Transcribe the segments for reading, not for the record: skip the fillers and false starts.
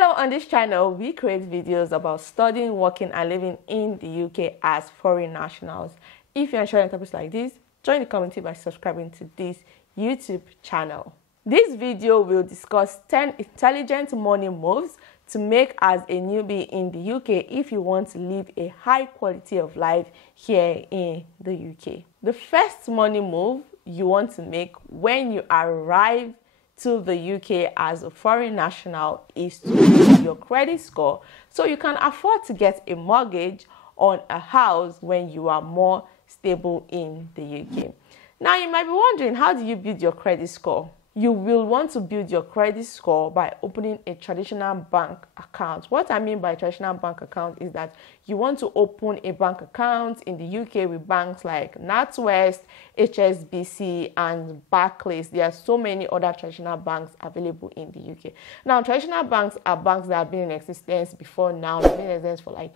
Hello, on this channel, we create videos about studying, working, and living in the UK as foreign nationals. If you're enjoying topics like this, join the community by subscribing to this YouTube channel. This video will discuss 10 intelligent money moves to make as a newbie in the UK if you want to live a high quality of life here in the UK. The first money move you want to make when you arrive to the UK as a foreign national is to build your credit score so you can afford to get a mortgage on a house when you are more stable in the UK. Now you might be wondering, how do you build your credit score? You will want to build your credit score by opening a traditional bank account. What I mean by traditional bank account is that you want to open a bank account in the UK with banks like NatWest, HSBC, and Barclays. There are so many other traditional banks available in the UK. Now, traditional banks are banks that have been in existence before now. They've been in existence for like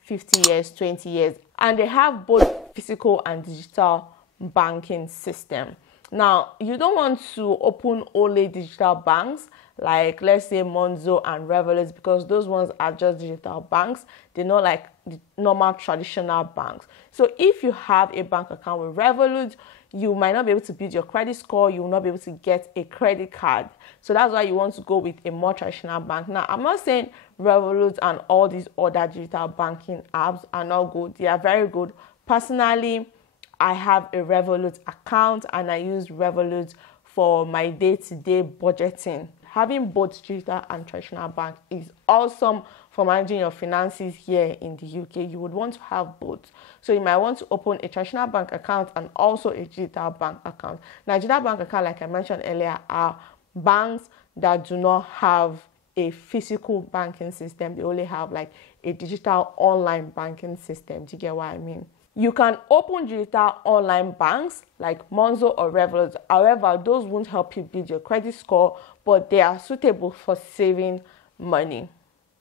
50 years, 20 years, and they have both physical and digital banking system. Now, you don't want to open only digital banks like, let's say, Monzo and Revolut, because those ones are just digital banks. They're not like the normal traditional banks. So if you have a bank account with Revolut, you might not be able to build your credit score. You will not be able to get a credit card. So that's why you want to go with a more traditional bank. Now, I'm not saying Revolut and all these other digital banking apps are not good. They are very good. Personally, I have a Revolut account and I use Revolut for my day-to-day budgeting. Having both digital and traditional bank is awesome for managing your finances here in the UK. You would want to have both. So you might want to open a traditional bank account and also a digital bank account. Now, digital bank account, like I mentioned earlier, are banks that do not have a physical banking system. They only have like a digital online banking system. Do you get what I mean? You can open digital online banks like Monzo or Revolut. However, those won't help you build your credit score, but they are suitable for saving money.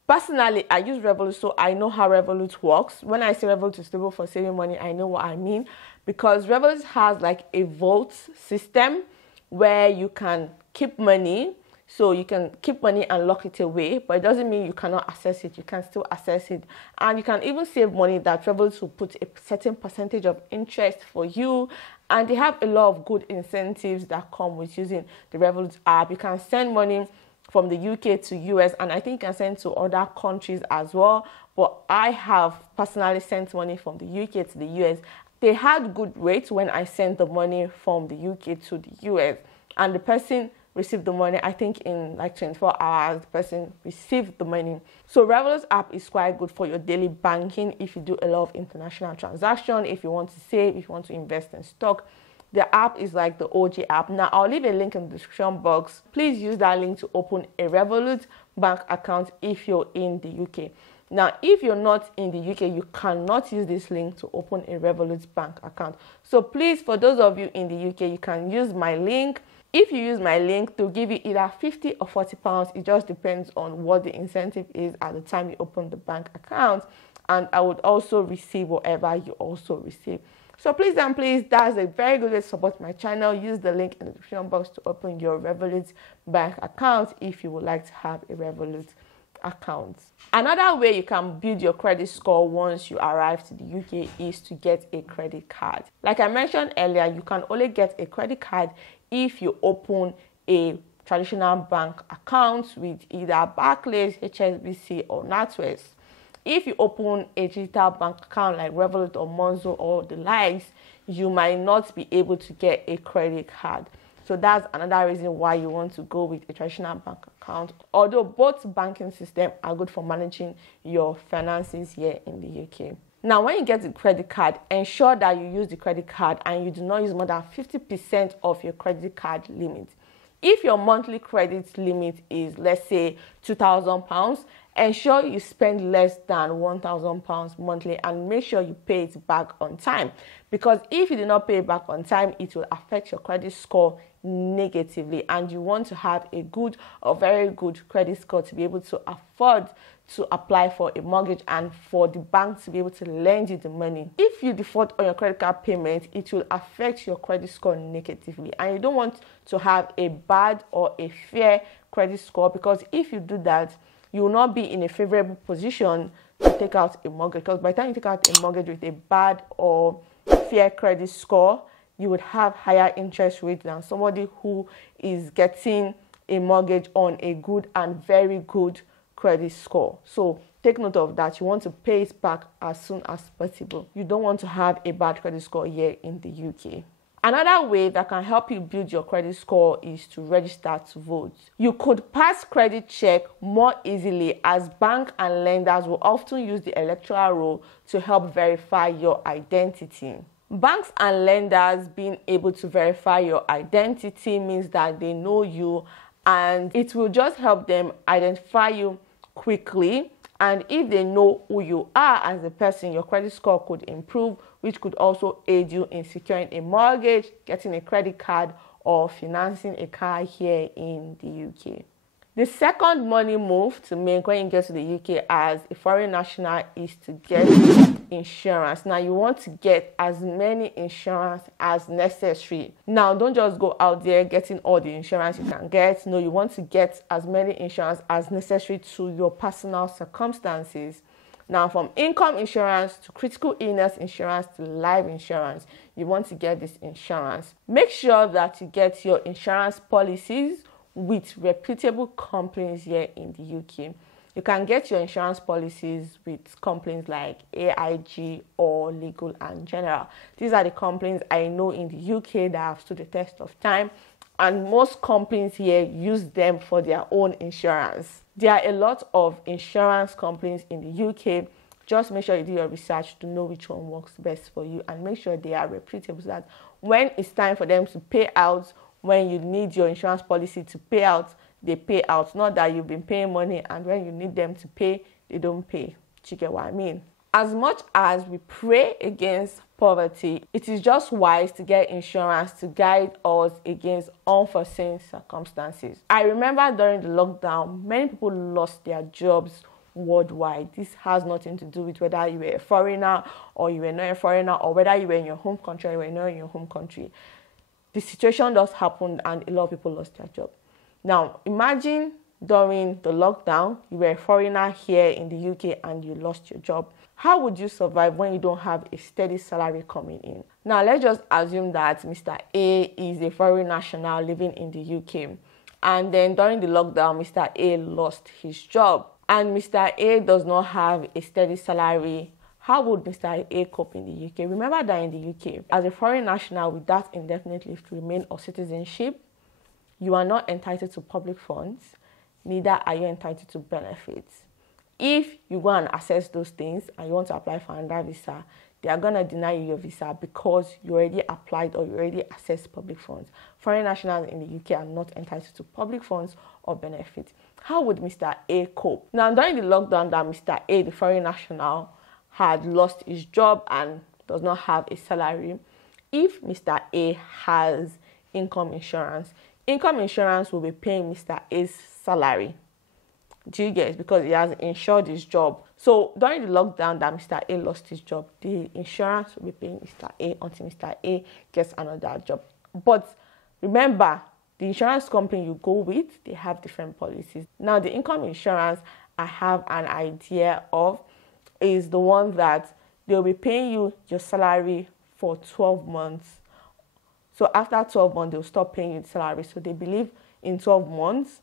Personally, I use Revolut, so I know how Revolut works. When I say Revolut is suitable for saving money, I know what I mean, because Revolut has like a vault system where you can keep money. So you can keep money and lock it away, but it doesn't mean you cannot access it. You can still access it. And you can even save money that Revolut will put a certain percentage of interest for you. And they have a lot of good incentives that come with using the Revolut app. You can send money from the UK to US, and I think you can send to other countries as well. But I have personally sent money from the UK to the US. They had good rates when I sent the money from the UK to the US. And the person received the money, I think in like 24 hours, the person received the money. So Revolut's app is quite good for your daily banking if you do a lot of international transactions, if you want to save, if you want to invest in stock. The app is like the OG app. Now, I'll leave a link in the description box. Please use that link to open a Revolut bank account if you're in the UK. Now, if you're not in the UK, you cannot use this link to open a Revolut bank account. So please, for those of you in the UK, you can use my link. If you use my link, they'll give you either 50 or 40 pounds. It just depends on what the incentive is at the time you open the bank account. And I would also receive whatever you also receive. So please and please, that's a very good way to support my channel. Use the link in the description box to open your Revolut bank account if you would like to have a Revolut account. Another way you can build your credit score once you arrive to the UK is to get a credit card. Like I mentioned earlier, you can only get a credit card if you open a traditional bank account with either Barclays, HSBC, or NatWest. If you open a digital bank account like Revolut or Monzo or the likes, you might not be able to get a credit card. So that's another reason why you want to go with a traditional bank account. Although both banking systems are good for managing your finances here in the UK. Now, when you get the credit card, ensure that you use the credit card and you do not use more than 50% of your credit card limit. If your monthly credit limit is, let's say, £2,000, ensure you spend less than £1,000 monthly and make sure you pay it back on time. Because if you do not pay it back on time, it will affect your credit score negatively, and you want to have a good or very good credit score to be able to afford to apply for a mortgage and for the bank to be able to lend you the money. If you default on your credit card payment, it will affect your credit score negatively, and you don't want to have a bad or a fair credit score, because if you do that, you will not be in a favorable position to take out a mortgage, because by the time you take out a mortgage with a bad or fair credit score, you would have higher interest rates than somebody who is getting a mortgage on a good and very good credit score. So take note of that. You want to pay it back as soon as possible. You don't want to have a bad credit score here in the UK. Another way that can help you build your credit score is to register to vote. You could pass credit check more easily, as banks and lenders will often use the electoral roll to help verify your identity. Banks and lenders being able to verify your identity means that they know you, and it will just help them identify you quickly. And if they know who you are as a person, your credit score could improve, which could also aid you in securing a mortgage, getting a credit card, or financing a car here in the UK. The second money move to make when you get to the UK as a foreign national is to get insurance. Now, you want to get as many insurance as necessary. Now, don't just go out there getting all the insurance you can get. No, you want to get as many insurance as necessary to your personal circumstances. Now, from income insurance to critical illness insurance to life insurance, you want to get this insurance. Make sure that you get your insurance policies with reputable companies here in the UK. You can get your insurance policies with companies like AIG or Legal and General. These are the companies I know in the UK that have stood the test of time, and most companies here use them for their own insurance. There are a lot of insurance companies in the UK. Just make sure you do your research to know which one works best for you, and make sure they are reputable so that when it's time for them to pay out, when you need your insurance policy to pay out, they pay out. Not that you've been paying money and when you need them to pay, they don't pay. Do you get what I mean? As much as we pray against poverty, it is just wise to get insurance to guide us against unforeseen circumstances. I remember during the lockdown, many people lost their jobs worldwide. This has nothing to do with whether you were a foreigner or you were not a foreigner, or whether you were in your home country or you were not in your home country. The situation does happen and a lot of people lost their job. Now, imagine during the lockdown, you were a foreigner here in the UK and you lost your job. How would you survive when you don't have a steady salary coming in? Now, let's just assume that Mr. A is a foreign national living in the UK. And then during the lockdown, Mr. A lost his job. And Mr. A does not have a steady salary. How would Mr. A cope in the UK? Remember that in the UK, as a foreign national without indefinite leave to remain or citizenship, you are not entitled to public funds, neither are you entitled to benefits. If you go and access those things and you want to apply for another visa, they are going to deny you your visa because you already applied or you already accessed public funds. Foreign nationals in the UK are not entitled to public funds or benefits. How would Mr. A cope? Now, during the lockdown that Mr. A, the foreign national, had lost his job and does not have a salary, if Mr. A has income insurance will be paying Mr. A's salary. Do you get it? Because he has insured his job. So during the lockdown that Mr. A lost his job, the insurance will be paying Mr. A until Mr. A gets another job. But remember, the insurance company you go with, they have different policies. Now, the income insurance I have an idea of is the one that they'll be paying you your salary for 12 months. So after 12 months, they'll stop paying you the salary. So they believe in 12 months,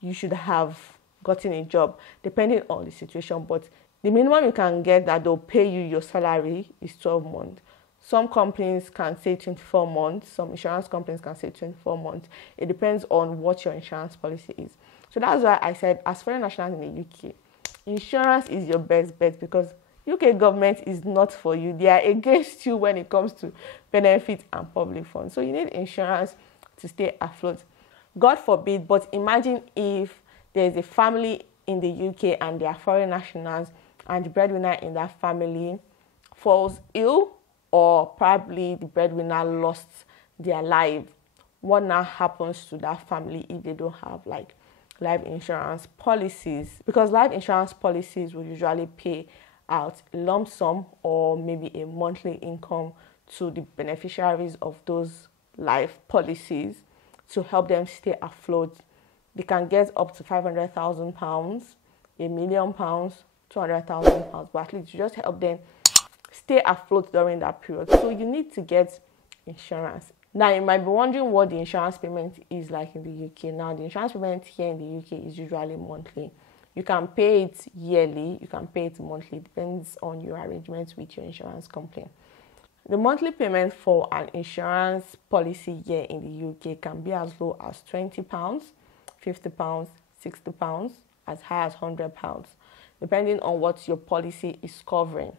you should have gotten a job, depending on the situation. But the minimum you can get that they'll pay you your salary is 12 months. Some companies can say 24 months. Some insurance companies can say 24 months. It depends on what your insurance policy is. So that's why I said, as foreign nationals in the UK, insurance is your best bet, because UK government is not for you. They are against you when it comes to benefits and public funds. So you need insurance to stay afloat. God forbid, but imagine if there's a family in the UK and they are foreign nationals and the breadwinner in that family falls ill, or probably the breadwinner lost their life. What now happens to that family if they don't have like life insurance policies? Because life insurance policies will usually pay out a lump sum or maybe a monthly income to the beneficiaries of those life policies to help them stay afloat. They can get up to £500,000 £1,000,000, £200,000, but at least you just help them stay afloat during that period. So you need to get insurance. Now you might be wondering what the insurance payment is like in the UK. Now the insurance payment here in the UK is usually monthly. You can pay it yearly, you can pay it monthly, depends on your arrangements with your insurance company. The monthly payment for an insurance policy here in the UK can be as low as £20, £50, £60, as high as £100, depending on what your policy is covering.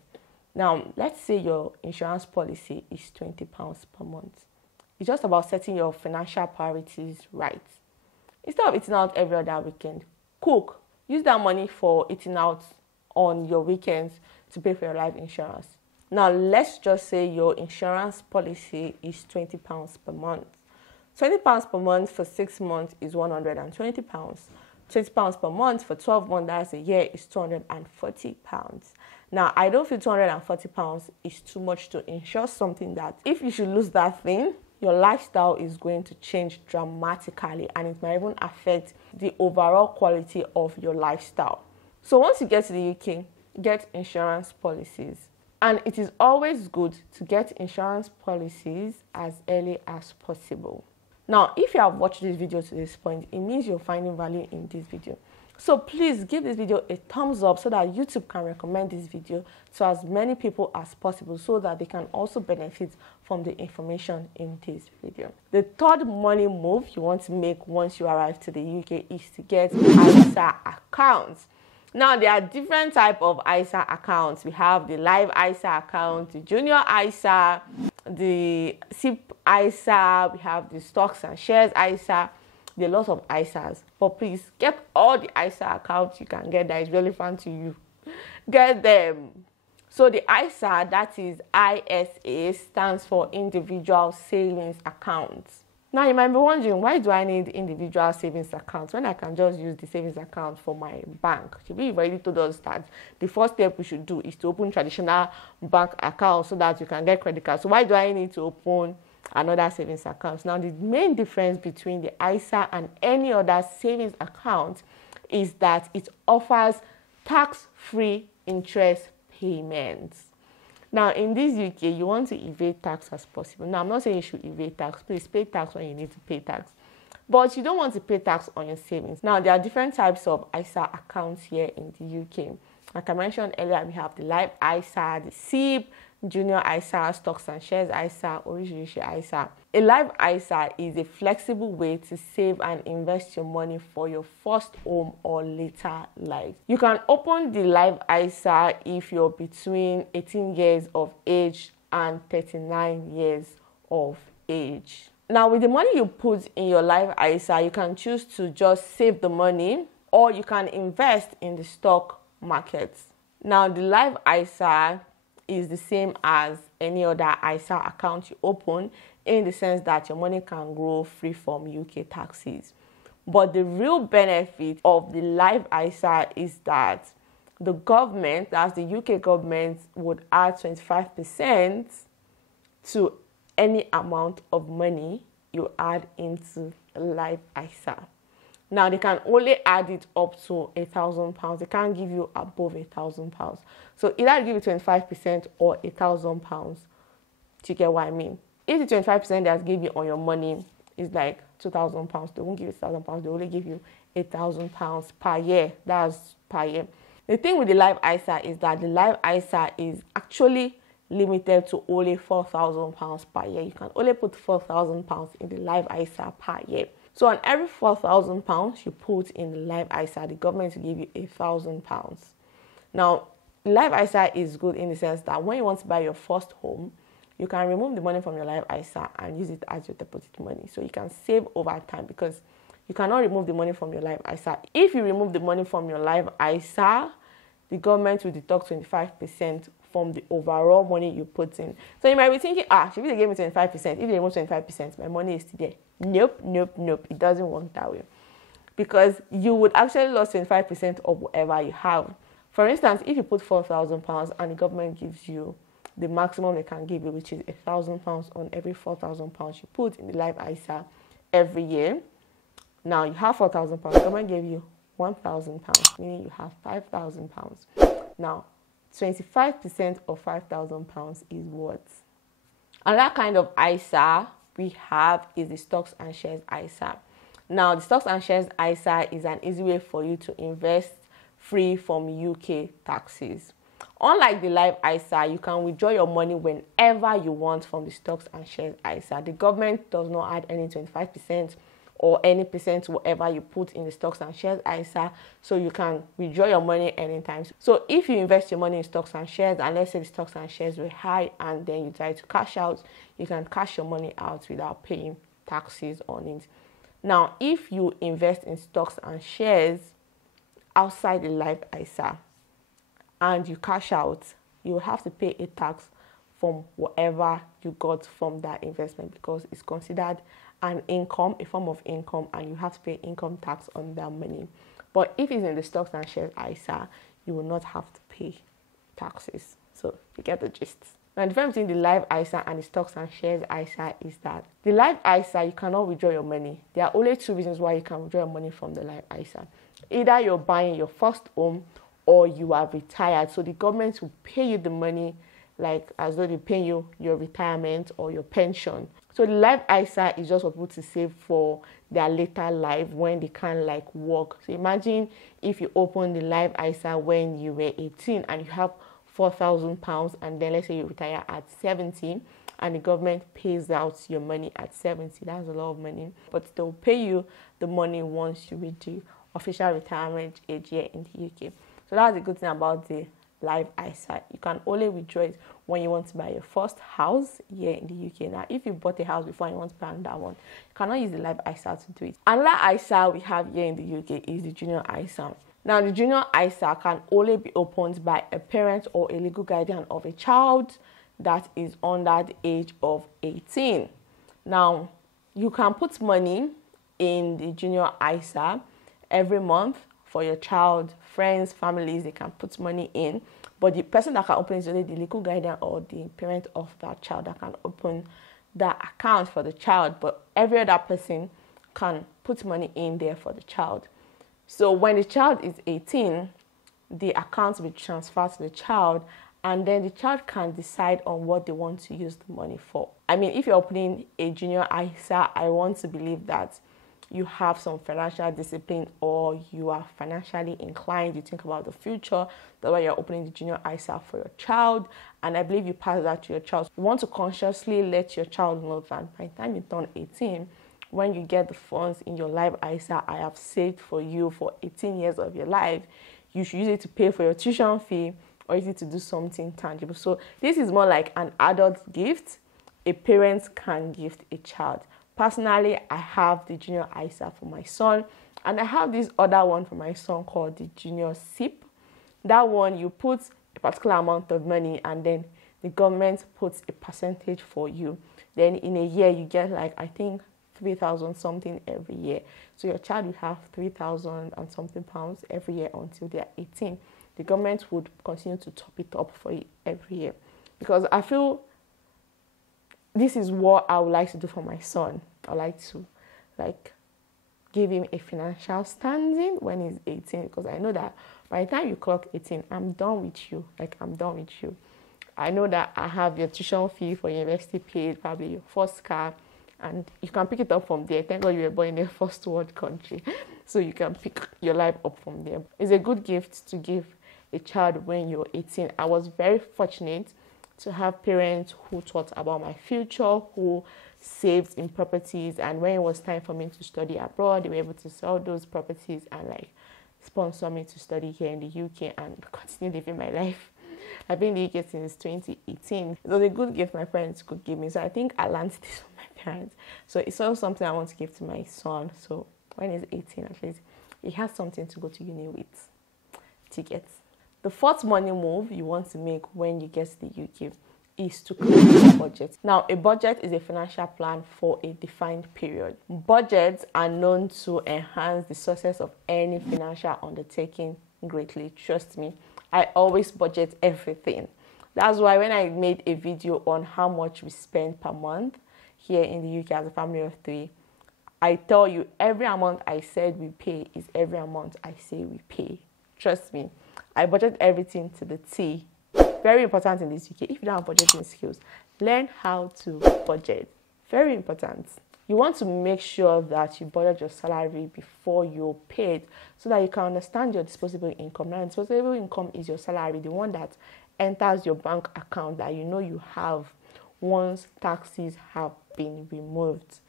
Now, let's say your insurance policy is £20 per month. It's just about setting your financial priorities right. Instead of eating out every other weekend, cook. Use that money for eating out on your weekends to pay for your life insurance. Now, let's just say your insurance policy is £20 per month. £20 per month for 6 months is £120. £20 per month for 12 months, that's a year, is £240. Now, I don't feel £240 is too much to insure something that if you should lose that thing, your lifestyle is going to change dramatically, and it might even affect the overall quality of your lifestyle. So once you get to the UK, get insurance policies. And it is always good to get insurance policies as early as possible. Now, if you have watched this video to this point, it means you're finding value in this video. So please give this video a thumbs up so that YouTube can recommend this video to as many people as possible so that they can also benefit from the information in this video. The third money move you want to make once you arrive to the UK is to get ISA accounts. Now, there are different types of ISA accounts. We have the live ISA account, the junior ISA, the SIP ISA, we have the stocks and shares ISA. There are lots of ISAs, but please get all the ISA accounts you can get that is relevant to you. Get them. So the ISA, that is ISA, stands for Individual Savings Accounts. Now you might be wondering, why do I need individual savings accounts when I can just use the savings account for my bank? You've already told us that the first step we should do is to open traditional bank accounts so that you can get credit cards. So why do I need to open another savings account? Now the main difference between the ISA and any other savings account is that it offers tax-free interest payments. Now, in this UK, you want to evade tax as possible. Now, I'm not saying you should evade tax. Please pay tax when you need to pay tax. But you don't want to pay tax on your savings. Now, there are different types of ISA accounts here in the UK. Like I mentioned earlier, we have the live ISA, the SIP, junior ISA, stocks and shares ISA, Oríṣiríṣi ISA. A live ISA is a flexible way to save and invest your money for your first home or later life. You can open the live ISA if you're between 18 years of age and 39 years of age. Now, with the money you put in your live ISA, you can choose to just save the money or you can invest in the stock market. Now, the live ISA is the same as any other ISA account you open in the sense that your money can grow free from UK taxes. But the real benefit of the live ISA is that the government, that's the UK government, would add 25% to any amount of money you add into a live ISA. Now, they can only add it up to £1,000. They can't give you above £1,000. So either give you 25% or £1,000. Do you get what I mean? If the 25% they give you on your money is like £2,000, they won't give you £1,000. They only give you £1,000 per year. That's per year. The thing with the live ISA is that the live ISA is actually limited to only £4,000 per year. You can only put £4,000 in the live ISA per year. So on every £4,000 you put in the live ISA, the government will give you £1,000. Now, live ISA is good in the sense that when you want to buy your first home, you can remove the money from your live ISA and use it as your deposit money. So you can save over time because you cannot remove the money from your live ISA. If you remove the money from your live ISA, the government will deduct 25% from the overall money you put in. So you might be thinking, should they give me 25%? If they remove 25%, my money is still there. Nope. It doesn't work that way. Because you would actually lose 25% of whatever you have. For instance, if you put £4,000 and the government gives you the maximum they can give you, which is £1,000 on every £4,000 you put in the live ISA every year. Now you have £4,000, the government gave you £1,000, meaning you have £5,000. Now, 25% of £5,000 is what? Another kind of ISA we have is the stocks and shares ISA. Now, the stocks and shares ISA is an easy way for you to invest free from UK taxes. Unlike the live ISA, you can withdraw your money whenever you want from the stocks and shares ISA. The government does not add any 25% or any percent to whatever you put in the stocks and shares ISA, so you can withdraw your money anytime. So if you invest your money in stocks and shares, and let's say the stocks and shares were high and then you try to cash out, you can cash your money out without paying taxes on it. Now, if you invest in stocks and shares outside the live ISA and you cash out, you will have to pay a tax from whatever you got from that investment, because it's considered an income, a form of income, and you have to pay income tax on that money. But if it's in the stocks and shares ISA, you will not have to pay taxes. So you get the gist. Now, the difference between the live ISA and the stocks and shares ISA is that the live ISA, you cannot withdraw your money. There are only two reasons why you can withdraw your money from the live ISA. Either you're buying your first home or you are retired. So the government will pay you the money like as though they pay you your retirement or your pension. So the live ISA is just for people to save for their later life when they can't like work. So imagine if you open the live ISA when you were 18 and you have £4,000, and then let's say you retire at 70 and the government pays out your money at 70. That's a lot of money, but they'll pay you the money once you reach the official retirement age here in the UK. So that's the good thing about the live ISA. You can only withdraw it when you want to buy your first house here in the UK. Now, if you bought a house before and you want to buy another one, you cannot use the live ISA to do it. Another ISA we have here in the UK is the junior ISA. Now, the junior ISA can only be opened by a parent or a legal guardian of a child that is under the age of 18. Now, you can put money in the junior ISA every month for your child, friends, families. They can put money in, but the person that can open it is only the legal guardian or the parent of that child that can open that account for the child, but every other person can put money in there for the child. So when the child is 18, the account will be transferred to the child, and then the child can decide on what they want to use the money for. I mean, if you're opening a junior ISA, I want to believe that you have some financial discipline or you are financially inclined, you think about the future. That's why you're opening the junior ISA for your child, and I believe you pass that to your child. You want to consciously let your child know that by the time you turn 18, when you get the funds in your live ISA I have saved for you for 18 years of your life, you should use it to pay for your tuition fee or use it to do something tangible. So this is more like an adult gift a parent can gift a child. Personally, I have the junior ISA for my son, and I have this other one for my son called the junior SIP. That one, you put a particular amount of money and then the government puts a percentage for you. Then in a year, you get like, I think, 3,000 something every year. So your child will have 3,000 and something pounds every year until they are 18. The government would continue to top it up for you every year, because I feel this is what I would like to do for my son. I like to give him a financial standing when he's 18, because I know that by the time you clock 18, I'm done with you. I'm done with you. I know that I have your tuition fee for university paid, probably your first car, and you can pick it up from there. Thank God you were born in a first world country, so you can pick your life up from there. It's a good gift to give a child when you're 18. I was very fortunate to have parents who thought about my future, who saved in properties, and when it was time for me to study abroad, they were able to sell those properties and sponsor me to study here in the UK and continue living my life. I've been in the UK since 2018. It was a good gift my parents could give me, so I think I learned this from my parents. So it's also something I want to give to my son, so when he's 18 at least, he has something to go to uni with, tickets. The fourth money move you want to make when you get to the UK is to create a budget. Now, a budget is a financial plan for a defined period. Budgets are known to enhance the success of any financial undertaking greatly. Trust me, I always budget everything. That's why when I made a video on how much we spend per month here in the UK as a family of 3, I tell you, every amount I said we pay is every amount I say we pay. Trust me, I budget everything to the T. Very important in this UK. If you don't have budgeting skills, learn how to budget. Very important. You want to make sure that you budget your salary before you're paid so that you can understand your disposable income. Now, disposable income is your salary, the one that enters your bank account that you know you have once taxes have been removed.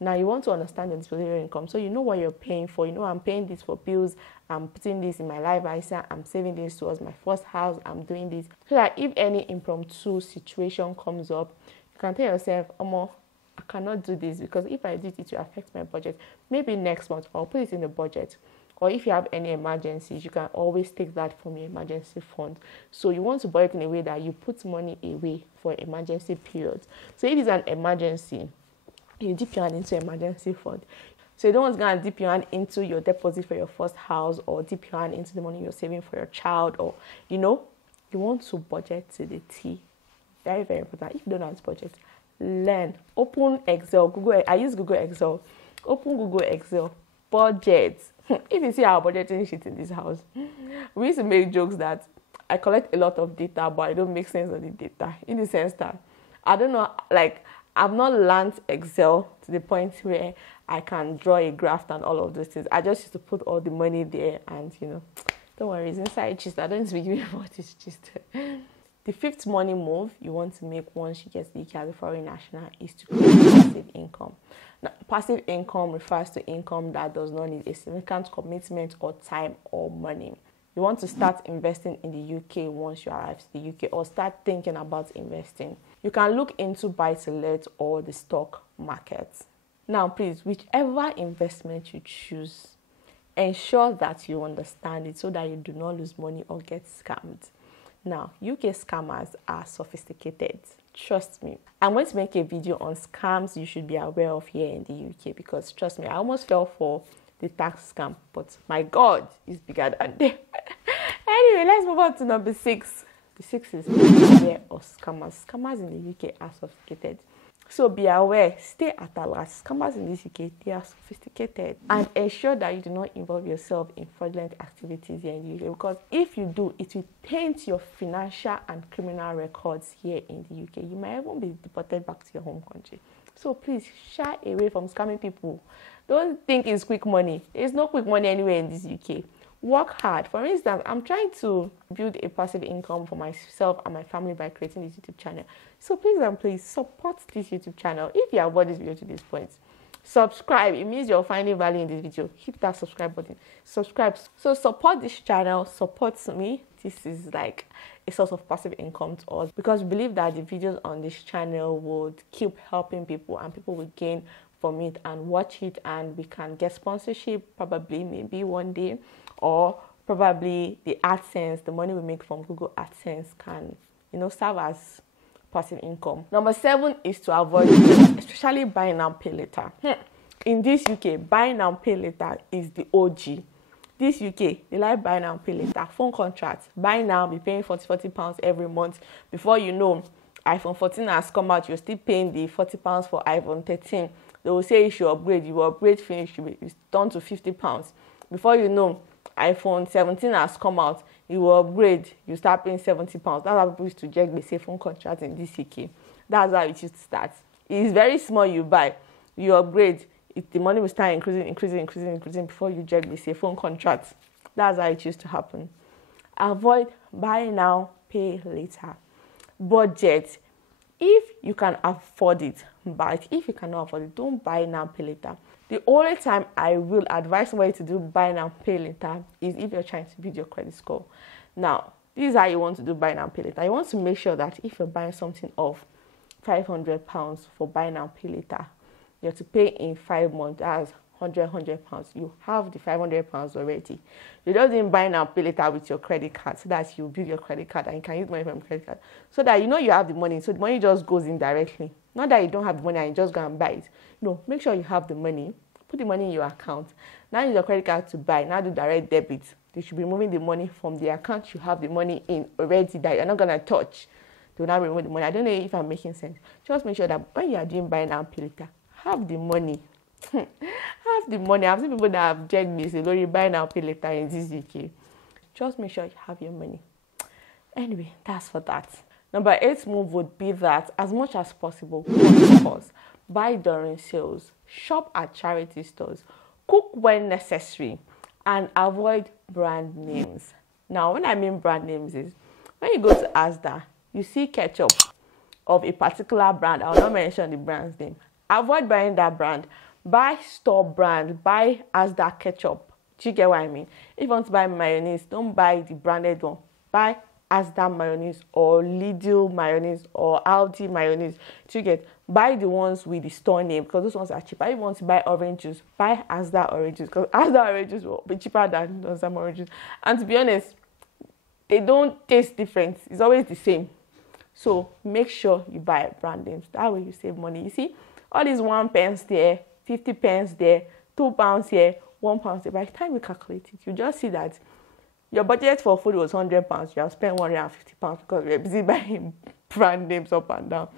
Now, you want to understand your disposable income so you know what you're paying for. You know, I'm paying this for bills, I'm putting this in my life ISA, I'm saving this towards my first house, I'm doing this. So that if any impromptu situation comes up, you can tell yourself, I cannot do this because if I do it, it will affect my budget. Maybe next month I'll put it in the budget. Or if you have any emergencies, you can always take that from your emergency fund. So you want to budget in a way that you put money away for emergency periods. So if it's an emergency, you dip your hand into emergency fund. So you don't want to go and dip your hand into your deposit for your first house or dip your hand into the money you're saving for your child, or you want to budget to the T. Very, very important. If you don't know how to budget, learn. Open Excel. I use Google Excel. Open Google Excel. Budget. If you see our budgeting sheet in this house, we used to make jokes that I collect a lot of data, but I don't make sense of the data. In the sense that I don't know, I've not learned Excel to the point where I can draw a graph and all of those things. I just used to put all the money there and, don't worry, it's inside gist. I don't need to be giving what is gist. The fifth money move you want to make once you get to the UK as a foreign national is to create passive income. Now, passive income refers to income that does not need a significant commitment or time or money. You want to start investing in the UK once you arrive to the UK, or start thinking about investing. You can look into buy-to-let or the stock market. Now, please, whichever investment you choose, ensure that you understand it so that you do not lose money or get scammed. Now, UK scammers are sophisticated. Trust me. I'm going to make a video on scams you should be aware of here in the UK because, trust me, I almost fell for the tax scam, but my God, it's bigger than them. Anyway, let's move on to number 6. The 6 is beware of scammers. Scammers in the UK are sophisticated. So be aware, stay at alert. Scammers in this UK, they are sophisticated. And ensure that you do not involve yourself in fraudulent activities here in the UK. Because if you do, it will taint your financial and criminal records here in the UK. You might even be deported back to your home country. So please, shy away from scamming people. Don't think it's quick money. There's no quick money anywhere in this UK. Work hard. For instance, I'm trying to build a passive income for myself and my family by creating this YouTube channel. So please support this YouTube channel. If you have watched this video to this point, subscribe. It means you're finding value in this video. Hit that subscribe button. Subscribe. So support this channel. Support me. This is like a source of passive income to us because we believe that the videos on this channel would keep helping people and people will gain from it and watch it, and we can get sponsorship probably maybe one day, or probably the AdSense, the money we make from Google AdSense can serve as passive income. Number 7 is to avoid especially buy now pay later. In this UK, buy now pay later is the OG. This UK, they like buy now pay later. Phone contracts, buy now, be paying £40 every month. Before you know, iPhone 14 has come out, you're still paying the £40 for iPhone 13. They will say you should upgrade. You will upgrade, finish, it's down to £50. Before you know, iPhone 17 has come out. You will upgrade. You start paying £70. That's how people used to check the safe phone contract in this UK. That's how it used to start. It's very small. You buy, you upgrade. The money will start increasing before you check the safe phone contract. That's how it used to happen. Avoid buy now, pay later. Budget. If you can afford it, buy it. If you cannot afford it, don't buy now, pay later. The only time I will advise somebody to do buy now, pay later is if you're trying to build your credit score. Now, this is how you want to do buy now, pay later. You want to make sure that if you're buying something of £500 for buy now, pay later, you have to pay in 5 months. That's £100. You have the £500 already. You don't buy now, pay later with your credit card so that you build your credit card and you can use money from your credit card so that you have the money. So the money just goes in directly. Not that you don't have the money and you just go and buy it. No, make sure you have the money. Put the money in your account. Now use your credit card to buy. Now do direct debit. They should be moving the money from the account you have the money in already that you're not going to touch. They will now remove the money. I don't know if I'm making sense. Just make sure that when you are doing buy now, pay later, have the money. Have the money. I've seen people that have checked me, say, "Lori, buy now, pay later" in this UK. Just make sure you have your money. Anyway, that's for that. Number 8 move would be that as much as possible, buy during sales, shop at charity stores, cook when necessary, and avoid brand names. Now, when I mean brand names is when you go to Asda, you see ketchup of a particular brand. I will not mention the brand's name. Avoid buying that brand. Buy store brand. Buy Asda ketchup. Do you get what I mean? If you want to buy mayonnaise, don't buy the branded one. Buy Asda mayonnaise or Lidl mayonnaise or Aldi mayonnaise. Do you get? Buy the ones with the store name because those ones are cheaper. If you want to buy orange juice, buy Asda orange juice because Asda orange juice will be cheaper than some orange juice. And to be honest, they don't taste different. It's always the same. So make sure you buy brand names. That way you save money. You see, all these 1 pence there, 50 pence there, £2 here, £1 there. By the time you calculate it, you just see that your budget for food was £100. You have spent £150 because you're busy buying brand names up and down.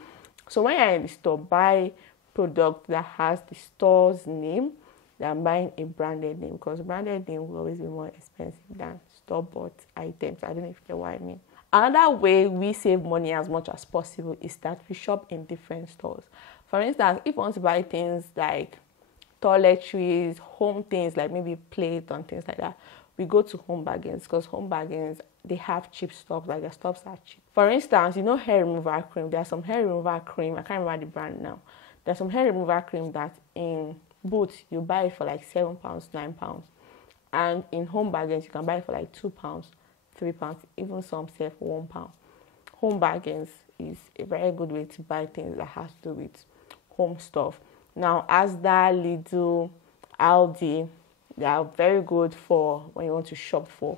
So when you're in the store, buy product that has the store's name than buying a branded name because branded name will always be more expensive than store-bought items. I don't know if you get what I mean. Another way we save money as much as possible is that we shop in different stores. For instance, if you want to buy things like toiletries, home things like maybe plate and things like that, we go to Home Bargains because Home Bargains, they have cheap stuff, like their stuffs are cheap. For instance, you know hair removal cream. There's some hair removal cream, I can't remember the brand now. There's some hair removal cream that in Boots, you buy it for like £7, £9. And in Home Bargains, you can buy it for like £2, £3, even some sell for £1. Home Bargains is a very good way to buy things that has to do with home stuff. Now, Asda, Lidl, Aldi, they are very good for when you want to shop for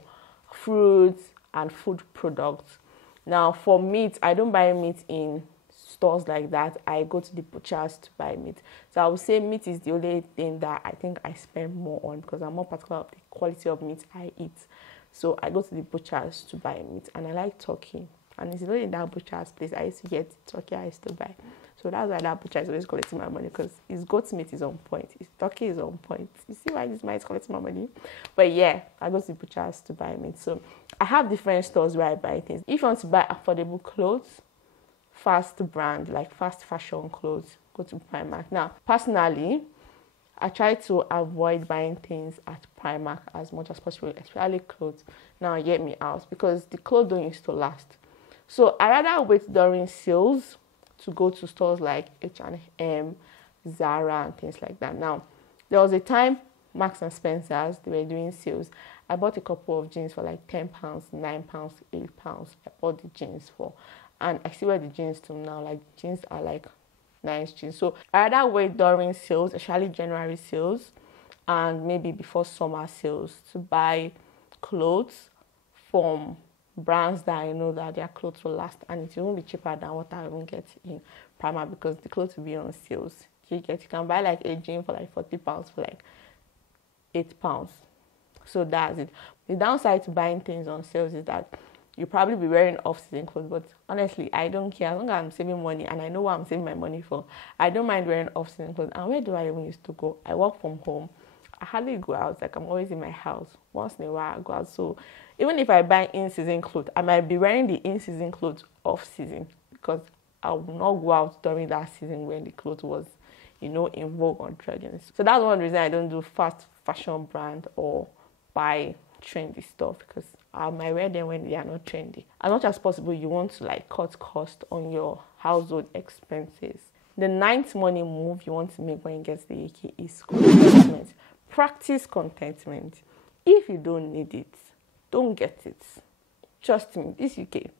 fruits and food products. Now, for meat, I don't buy meat in stores like that. I go to the butchers to buy meat. So I would say meat is the only thing that I think I spend more on because I'm more particular of the quality of meat I eat. So I go to the butchers to buy meat, and I like turkey. And it's only in that butcher's place I used to get turkey I used to buy. So that's why that butcher is always collecting my money because his goat meat is on point. His turkey is on point. You see why this man is collecting my money? But yeah, I go to the butcher's to buy meat. So I have different stores where I buy things. If you want to buy affordable clothes, fast brand, like fast fashion clothes, go to Primark. Now, personally, I try to avoid buying things at Primark as much as possible, especially clothes. Now, get me out because the clothes don't used to last. So I rather wait during sales to go to stores like H&M, Zara, and things like that. Now, there was a time Marks and Spencer's, they were doing sales. I bought a couple of jeans for like £10, £9, £8. I bought the jeans for, and I still wear the jeans till now. Like jeans are like nice jeans. So I rather wait during sales, especially January sales, and maybe before summer sales to buy clothes from brands that I know that their clothes will last, and it won't be cheaper than what I won't get in Primark because the clothes will be on sales. You can buy like a jean for like £40 for like £8. So that's it. The downside to buying things on sales is that you'll probably be wearing off-season clothes, but honestly, I don't care. As long as I'm saving money and I know what I'm saving my money for, I don't mind wearing off-season clothes. And where do I even used to go? I work from home. I hardly go out. Like, I'm always in my house. Once in a while, I go out. So even if I buy in-season clothes, I might be wearing the in-season clothes off-season because I will not go out during that season when the clothes was, in vogue or trending. So that's one reason I don't do fast fashion brand or buy trendy stuff because I might wear them when they are not trendy. As much as possible, you want to cut cost on your household expenses. The 9th money move you want to make when you get to the UK is contentment. Practice contentment. If you don't need it, don't get it. Trust me, this UK,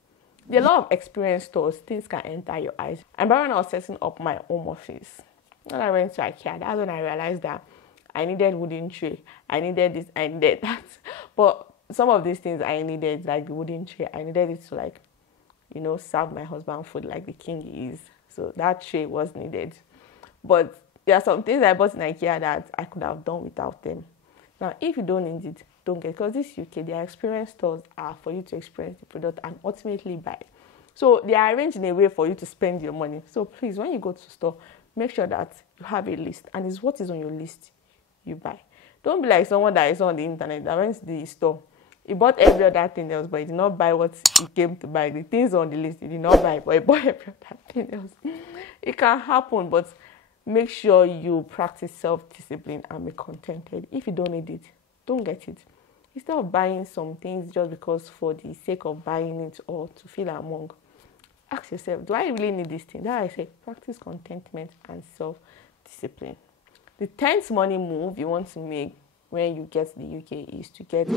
there are a lot of experienced stores, things can enter your eyes. And when I was setting up my home office, when I went to IKEA, that's when I realized that I needed wooden tray. I needed this, I needed that. But some of these things I needed, like the wooden tray, I needed it to serve my husband food like the king he is. So that tray was needed. But there are some things I bought in IKEA that I could have done without them. Now, if you don't need it, don't get it. Because this UK, their experience stores are for you to experience the product and ultimately buy. So they are arranged in a way for you to spend your money. So please, when you go to store, make sure that you have a list, and it's what is on your list you buy. Don't be like someone that is on the internet that went to the store. He bought every other thing else, but he did not buy what he came to buy. The things on the list he did not buy, but he bought every other thing else. It can happen, but make sure you practice self-discipline and be contented. If you don't need it, don't get it. Instead of buying some things just because for the sake of buying it or to feel among, ask yourself, do I really need this thing? That I say, practice contentment and self-discipline. The 10th money move you want to make when you get to the UK is to get a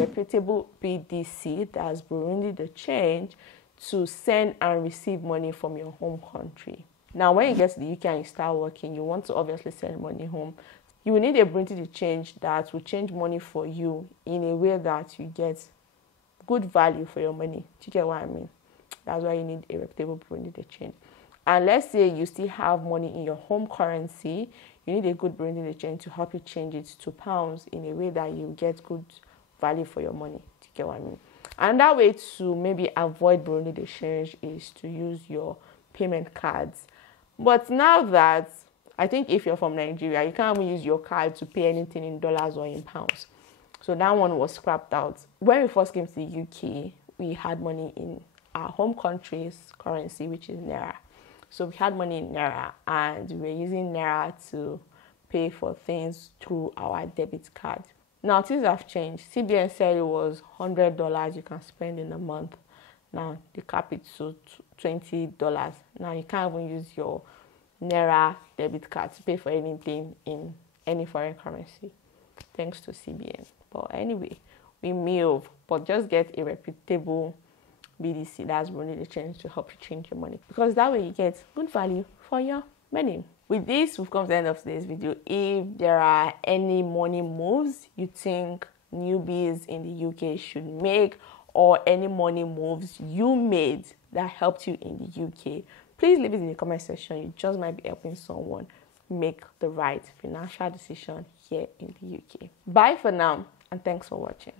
reputable BDC, that's Burundi the change, to send and receive money from your home country. Now, when you get to the UK and you start working, you want to obviously send money home. You will need a Burundi the change that will change money for you in a way that you get good value for your money. Do you get what I mean? That's why you need a reputable Burundi the change. And let's say you still have money in your home currency, you need a good Burundi the change to help you change it to pounds in a way that you get good value for your money. Do you get what I mean? And that way to maybe avoid Burundi the change is to use your payment cards. But now that, I think if you're from Nigeria, you can't even use your card to pay anything in dollars or in pounds. So that one was scrapped out. When we first came to the UK, we had money in our home country's currency, which is Naira. So we had money in Naira, and we were using Naira to pay for things through our debit card. Now things have changed. CBN said it was $100 you can spend in a month. Now they cap it to $20. Now you can't even use your Naira debit card to pay for anything in any foreign currency, thanks to CBN. But anyway, we move, but just get a reputable BDC, that's really the change, to help you change your money, because that way you get good value for your money. With this, we've come to the end of today's video. If there are any money moves you think newbies in the UK should make, or any money moves you made that helped you in the UK, please leave it in the comment section. You just might be helping someone make the right financial decision here in the UK. Bye for now, and thanks for watching.